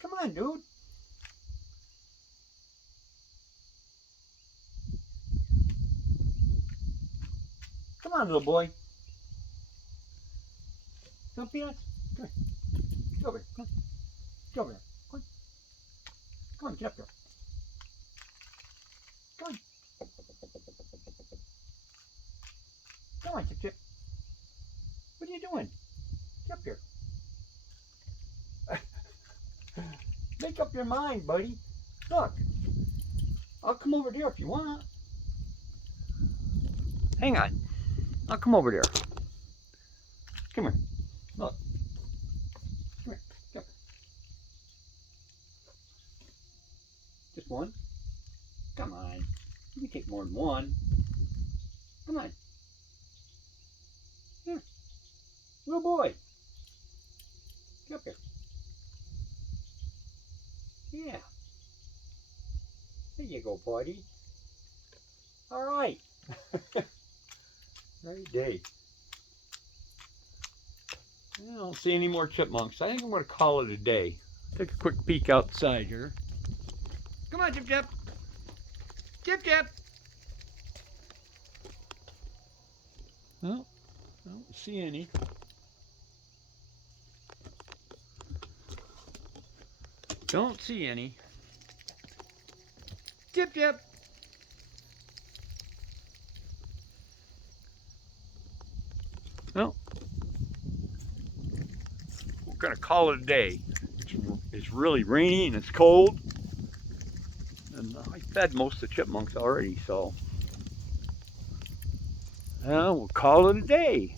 Come on, dude. Come on, little boy. Don't be nuts. Come here. Get over here. Come on. Get over here. Come on. Come on, get up here. Come on. Come on, Chip Chip. What are you doing? Get up here. Make up your mind, buddy. Look. I'll come over there if you want. Hang on. I'll come over there. Come here. Look. Come here. Come here. Just one? Come on. You can take more than one. Come on. Here. Little boy. Get up here. Yeah. There you go, buddy. All right. Great day. I don't see any more chipmunks. I think I'm going to call it a day. Take a quick peek outside here. Come on, Chip Chip. Chip Chip. Well, I don't see any. Don't see any. Chip Chip. Well, we're going to call it a day. It's really rainy and it's cold. And I fed most of the chipmunks already, so we'll call it a day.